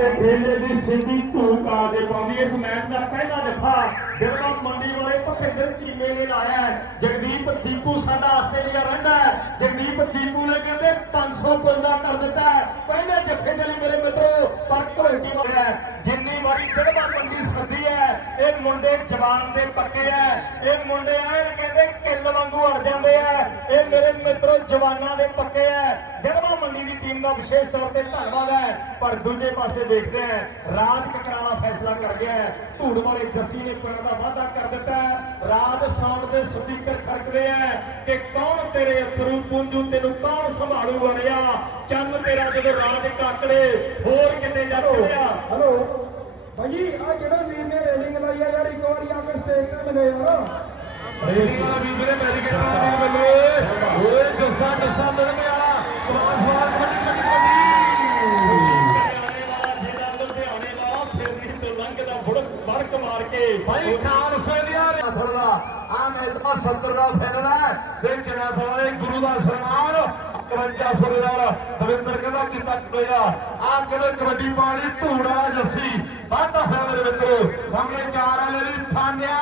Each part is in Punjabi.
ਖੇਲੇ ਦੀ ਸਿੰਧੀ ਧੂਕ ਆ ਦੇ ਪਾਉਂਦੀ ਇਸ ਮੈਚ ਦਾ ਪਹਿਲਾ ਦਫਾ ਜਿਹੜਾ ਮੰਡੀ ਵਾਲੇ ਭਪਿੰਦਰ ਚੀਮੇ ਨੇ ਲਾਇਆ ਜਗਦੀਪ ਦੀਪੂ ਸਾਡਾ ਆਸਟ੍ਰੇਲੀਆ ਰਹਿੰਦਾ ਹੈ। ਜਗਦੀਪ ਦੀਪੂ ਨੇ ਕਹਿੰਦੇ 500 ਪੁੰਦਾ ਕਰ ਦਿੱਤਾ ਪਹਿਲੇ ਜੱਫੇ ਦੇ ਲਈ ਮੇਰੇ ਮਿੱਤਰੋ, ਪਰ ਘੋਲਟੀ ਹੋਇਆ ਜਿੰਨੀ ਵਾਰੀ ਦਿਲਵਾ ਮੰਡੀ ਸਰਦੀ ਹੈ, ਇਹ ਮੁੰਡੇ ਜਵਾਨ ਦੇ ਪੱਕੇ ਹੈ। ਇਹ ਮੁੰਡੇ ਐਨ ਕਹਿੰਦੇ ਕਿੱਲ ਵਾਂਗੂ ਅੜ ਜਾਂਦੇ ਆ ਇਹ ਮੇਰੇ ਮਿੱਤਰੋ, ਜਵਾਨਾਂ ਦੇ ਪੱਕੇ ਹੈ। ਜਿਹੜਾ ਦੀ ਟੀਮ ਦਾ ਵਿਸ਼ੇਸ਼ ਤੌਰ ਤੇ ਧੰਨਵਾਦ ਹੈ। ਪਰ ਦੂਜੇ ਪਾਸੇ ਦੇਖਦੇ ਆ ਰਾਜ ਕਕਰਾਲਾ ਫੈਸਲਾ ਕਰ ਗਿਆ ਹੈ। ਧੂੜ ਵਾਲੇ ਜੱਸੀ ਨੇ ਪਿੰਡ ਦਾ ਵਾਅਦਾ ਕਰ ਦਿੱਤਾ ਹੈ। ਰਾਜ ਸਾਊਂਡ ਦੇ ਸਪੀਕਰ ਖੜਕਦੇ ਆ ਕਿ ਕੌਣ ਤੇਰੇ ਅਥਰੂ ਪੁੰਜੂ ਤੈਨੂੰ ਕੌਣ ਸੰਭਾਲੂ ਵੜਿਆ ਚੰਨ ਤੇਰਾ ਜਦੋਂ ਰਾਜ ਕਾਕੜੇ ਹੋਰ ਕਿਤੇ ਜਾ ਟੁੱਟਿਆ। ਹੈਲੋ ਭਾਈ ਆ ਜਿਹੜਾ ਵੀਰ ਨੇ ਰੇਲਿੰਗ ਲਾਈ ਆ ਯਾਰ ਇੱਕ ਵਾਰੀ ਆ ਕੇ ਸਟੇਜ ਤੇ ਲਗੇ ਯਾਰ। ਰੇਡੀ ਵਾਲਾ ਵੀਰ ਨੇ ਮੈਡੀਕਲ ਵਾਲਾ ਲੰਘਦਾ ਬੁੜਕ ਬੜਕ ਮਾਰ ਕੇ ਭਾਈ ਖਾਲਸੇ ਦੀਆਂ ਥੋੜਾ ਆ ਮੈਚ ਦਾ 70 ਦਾ ਫਾਈਨਲ ਹੈ ਵਿੱਚ ਨਾ ਥੋੜੇ ਗੁਰੂ ਦਾ ਸਨਮਾਨ 51 ਸੌ ਦੇ ਨਾਲ ਦਵਿੰਦਰ ਕਹਿੰਦਾ ਕੀਤਾ ਹੋਇਆ ਆ ਕਹਿੰਦੇ ਕਬੱਡੀ ਪਾਣੀ ਧੂੜਾ ਜੱਸੀ ਵਾਧਾ ਹੋਇਆ ਮੇਰੇ ਮਿੱਤਰੋ ਸਾਹਮਣੇ ਚਾਰ ਵਾਲੇ ਵੀ ਫਾਨਿਆ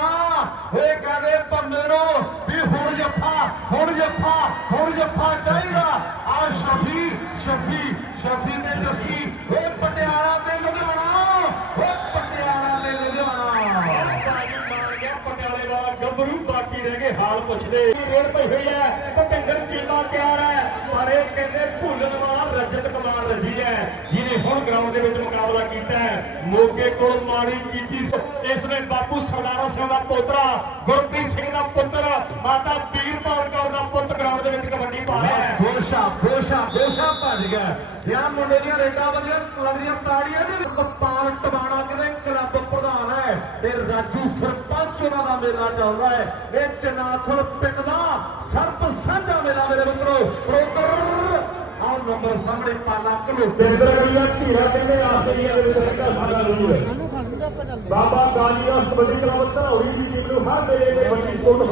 ਓਏ ਕਹਿੰਦੇ ਪੰਮੇ ਨੂੰ ਵੀ ਹੁਣ ਜੱਫਾ ਹੁਣ ਜੱਫਾ ਹੁਣ ਜੱਫਾ ਚਾਹੀਦਾ ਆ ਸ਼ਫੀ ਸ਼ਫੀ ਸ਼ਫੀ ਨੇ ਜੱਸੀ ਓਏ ਪਟਿਆਲਾ ਤੇ ਲੁਧਿਆਣਾ ਓਏ ਪਟਿਆਲਾ ਤੇ ਲੁਧਿਆਣਾ ਮਾਰ ਗਿਆ ਪਟਿਆਲੇ ਵਾਲਾ ਗੱਭਰੂ ਬਾਕੀ ਰਹਿ ਗਏ ਹਾਲ ਪੁੱਛਦੇ। ਰੇਡ ਪਈ ਹੋਈ ਹੈ। ਭੁਪਿੰਦਰ ਚੀਮਾ ਤਿਆਰ ਹੈ ਪਰ ਇਹ ਕਹਿੰਦੇ ਭੁੱਲਣ ਵਾਲਾ ਰਜਤ ਕੁਮਾਰ ਰਜੀ ਹੈ ਜਿਹਨੇ ਹੁਣ ਗਰਾਊਂਡ ਦੇ ਵਿੱਚ ਮੁਕਾਬਲਾ ਕੀਤਾ ਹੈ। ਮੋਗੇ ਕੋਲ ਮਾੜੀ ਕੀਤੀ ਇਸ ਨੇ ਬਾਪੂ ਸਰਦਾਰਾ ਸਿੰਘ ਦਾ ਪੋਤਰਾ ਗੁਰਪ੍ਰੀਤ ਸਿੰਘ ਦਾ ਪੁੱਤਰ ਮਾਤਾ ਵੀਰਪਾਲ ਕੌਰ ਦਾ ਪੁੱਤ ਗਰਾਊਂਡ ਦੇ ਵਿੱਚ ਕਬੱਡੀ ਪਾ ਰਿਹਾ ਹੈ। ਗੋਸ਼ਾ ਗੋਸ਼ਾ ਗੋਸ਼ਾ ਭੱਜ ਗਿਆ। ਯਾ ਮੁੰਡੇ ਦੀਆਂ ਰੇਡਾਂ ਵਧੀਆ ਲੱਗਦੀਆਂ ਤਾੜੀਆਂ ਦੇ ਰਾਜੂ ਸਰਪੰਚ ਉਹਨਾਂ ਦਾ ਮੇਲਾ ਚੱਲਦਾ ਹੈ। ਇਹ ਚਨਾਥਲ ਪਿੰਡ ਦਾ ਸਰਪ ਸਾਂਝਾ ਮੇਲਾ ਮੇਰੇ ਮਿੱਤਰੋ। ਪ੍ਰੋਕਰ ਆਹ ਨੰਬਰ ਸਾਹਮਣੇ ਪਾਲਾ ਘਲੋਟੇ। ਇੰਦਰ ਵੀਰਾ ਧੀਰਾ ਕਹਿੰਦੇ ਆਸਟ੍ਰੇਲੀਆ ਦੇ ਵਿੱਚ ਰਹਿੰਦਾ ਸਾਡਾ ਜ਼ਰੂਰ ਹੈ। ਬਾਬਾ ਗਾਜੀ ਦਾ ਕਬੱਡੀ ਕਲੱਬ ਧਰੌੜੀ ਦੀ ਟੀਮ ਨੂੰ ਹਰ ਮੇਲੇ ਦੇ ਵੱਡੀ ਸਪੋਰਟ